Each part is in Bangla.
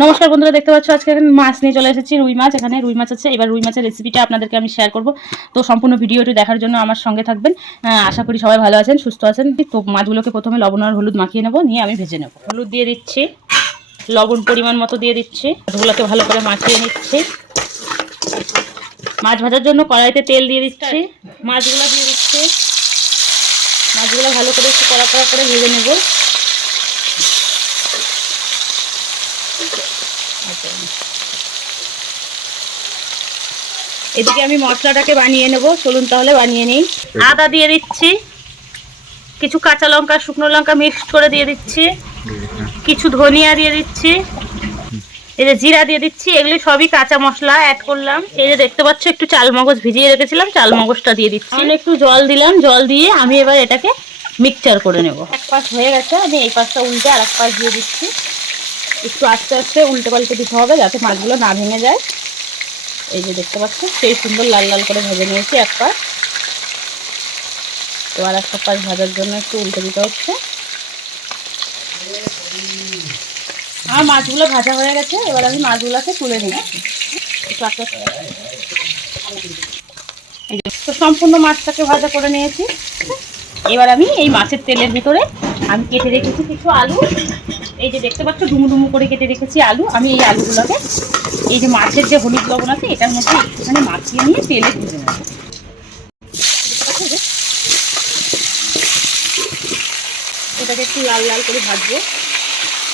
নমস্কার বন্ধুরা, দেখতে পাচ্ছ আজকে আমি মাছ নিয়ে চলে এসেছি, রুই মাছ। এখানে রুই মাছ আছে, এবার রুই মাছের রেসিপিটা আপনাদেরকে আমি শেয়ার করব। তো সম্পূর্ণ ভিডিওটি দেখার জন্য আমার সঙ্গে থাকবেন। আশা করি সবাই ভালো আছেন, সুস্থ আছেন। তো মাছগুলোকে প্রথমে লবণ আর হলুদ মাখিয়ে নেব, নিয়ে আমি ভেজে নেব। হলুদ দিয়ে দিচ্ছি, লবণ পরিমাণ মতো দিয়ে দিচ্ছি। মাছগুলোকে ভালো করে মাখিয়ে নিচ্ছি। মাছ ভাজার জন্য কড়াইতে তেল দিয়ে দিচ্ছি। মাছগুলো দিয়ে দিচ্ছি। মাছগুলো ভালো করে একটু কড়া কড়া করে ভেজে নেব। এদিকে আমি মশলাটাকে বানিয়ে নেব। চলুন তাহলে বানিয়ে নিই। আদা দিয়ে দিচ্ছি। কিছু কাঁচা লঙ্কা শুকনো লঙ্কা মিক্সড করে দিয়ে দিচ্ছি। কিছু ধনিয়া দিয়ে দিচ্ছি। এই যে জিরা দিয়ে দিচ্ছি। এগুলি সবই কাঁচা মশলা অ্যাড করলাম। এই যে দেখতে পাচ্ছ একটু চাল মগজ ভিজিয়ে রেখেছিলাম চাল মগজটা দিয়ে দিচ্ছি। আমি একটু জল দিলাম জল দিয়ে আমি এবার এটাকে মিক্সচার করে নেব। এক পাশ হয়ে গেছে আমি এই পাশটা উল্টে আর এক পাশ দিয়ে দিচ্ছি। একটু আস্তে আস্তে উল্টে পাল্টে দিতে হবে যাতে মাছগুলো না ভেঙে যায়। এই যে দেখতে পাচ্ছ, সেই সুন্দর লাল লাল করে ভেজে নিয়েছি এক পাশ তো আর একটা পাশ ভাজার জন্য একটু উল্টে দিতে হচ্ছে। আমার মাছগুলো ভাজা হয়ে গেছে, এবার আমি মাছগুলোকে তুলে নিচ্ছি। তো সম্পূর্ণ মাছটাকে ভাজা করে নিয়েছি। এবার আমি এই মাছের তেলের ভিতরে আমি কেটে রেখেছি কিছু আলু। এই যে দেখতে পাচ্ছ ডুমু ডুমু করে কেটে রেখেছি আলু। আমি এই আলুগুলোকে, এই যে মাছের যে হলুদ লবণ আছে, এটার মধ্যে একটুখানি মাখিয়ে নিয়ে তেলে ভেজে নেব? এটাকে একটু লাল লাল করে ভাজবো।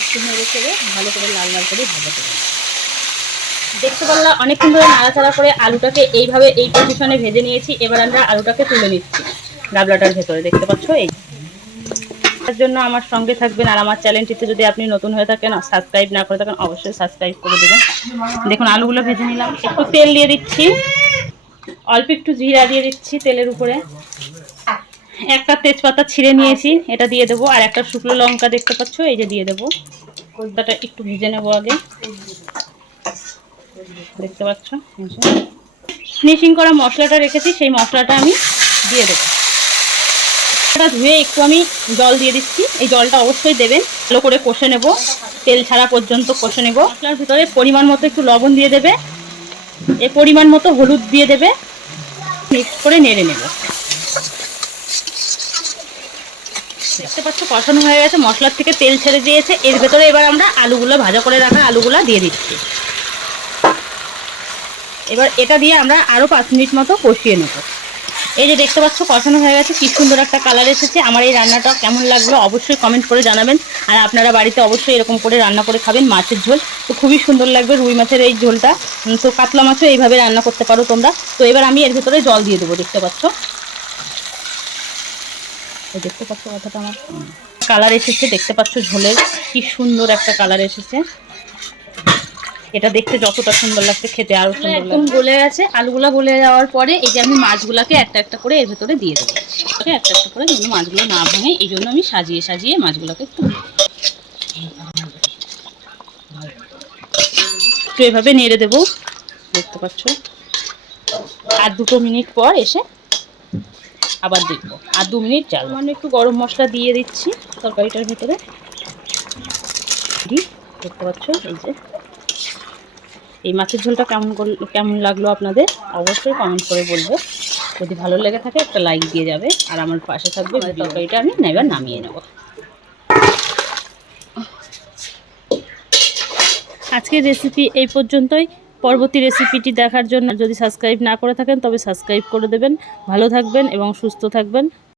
একটু চেড়ে ভালো করে লাল লাল করে ভাজাতে হবে দেখতে পারলাম অনেকক্ষণ ধরে নাড়াচাড়া করে আলুটাকে এইভাবে এই পজিশনে ভেজে নিয়েছি। এবার আমরা আলুটাকে তুলে নিচ্ছি। ডাবলাটার ভেতরে, দেখতে পাচ্ছ এই? তার জন্য আমার সঙ্গে থাকবেন আর আমার চ্যানেলটিতে যদি আপনি নতুন হয়ে থাকেন সাবস্ক্রাইব না করে থাকেন, অবশ্যই সাবস্ক্রাইব করে দেবেন। দেখুন, আলুগুলো ভেজে নিলাম। একটু তেল দিয়ে দিচ্ছি। অল্প একটু জিরা দিয়ে দিচ্ছি তেলের উপরে। একটা তেজপাতা ছিঁড়ে নিয়েছি, এটা দিয়ে দেবো। আর একটা শুকনো লঙ্কা দেখতে পাচ্ছ, এই যে দিয়ে দেবো। কলকাটা একটু ভেজে নেব আগে। দেখতে পাচ্ছ? ফিনিশিং করা মশলাটা রেখেছি, সেই মশলাটা আমি দিয়ে দেবো। এটা ধুয়ে একটু আমি জল দিয়ে দিচ্ছি। এই জলটা অবশ্যই দেবেন। ভালো করে কষে নেব। তেল ছাড়া পর্যন্ত কষে নেব। মশলার ভিতরে পরিমাণ মতো একটু লবণ দিয়ে দেবে। এ পরিমাণ মতো হলুদ দিয়ে দেবে। মিক্স করে নেড়ে নেব। দেখতে পাচ্ছ, কষানো হয়ে গেছে। মশলার থেকে তেল ছেড়ে দিয়েছে। এর ভেতরে এবার আমরা আলুগুলো, ভাজা করে রাখা আলুগুলো দিয়ে দিচ্ছি। এবার এটা দিয়ে আমরা আরও পাঁচ মিনিট মতো কষিয়ে নেব। এই যে দেখতে পাচ্ছ, কষানো হয়ে গেছে, কি সুন্দর একটা কালার এসেছে। আমার এই রান্নাটা কেমন লাগল অবশ্যই কমেন্ট করে জানাবেন। আর আপনারা বাড়িতে অবশ্যই এরকম করে রান্না করে খাবেন মাছের ঝোল। তো খুবই সুন্দর লাগবে রুই মাছের এই ঝোলটা। তো কাতলা মাছও এইভাবে রান্না করতে পারো তোমরা। তো এবার আমি এর ভেতরে জল দিয়ে দেবো, দেখতে পাচ্ছ? দেখতে পাচ্ছ কথাটা আমার? কালার এসেছে, দেখতে পাচ্ছ ঝোলের। কি সুন্দর একটা কালার এসেছে। এটা দেখতে যতটা সুন্দর লাগছে খেতে আরও সুন্দর একদম গলে গেছে। আলুগুলা গলে যাওয়ার পরে এই যে আমি মাছগুলাকে একটা একটা করে এর ভেতরে দিয়ে দেবো। ওকে একটা একটা করে যেন মাছগুলো না ভাঙে এই জন্য আমি সাজিয়ে সাজিয়ে মাছগুলোকে একটু। একটু এভাবে নেড়ে দেবো। দেখতে পাচ্ছ? আর দুটো মিনিট পর এসে আবার দেখব। আর দু মিনিট চাল মানে একটু গরম মশলা দিয়ে দিচ্ছি তরকারিটার ভিতরে। দেখতে পাচ্ছ? এই যে এই মাছের ঝোলটা কেমন কেমন লাগল আপনাদের? অবশ্যই কমেন্ট করে বলব। যদি ভালো লেগে থাকে, একটা লাইক দিয়ে যাবে। আর আমার পাশে থাকবে তরকারিটা আমি এবার নামিয়ে নেব। আজকের রেসিপি এই পর্যন্তই। পরবর্তী রেসিপিটি দেখার জন্য যদি সাবস্ক্রাইব না করে থাকেন, তবে সাবস্ক্রাইব করে দেবেন। ভালো থাকবেন এবং সুস্থ থাকবেন।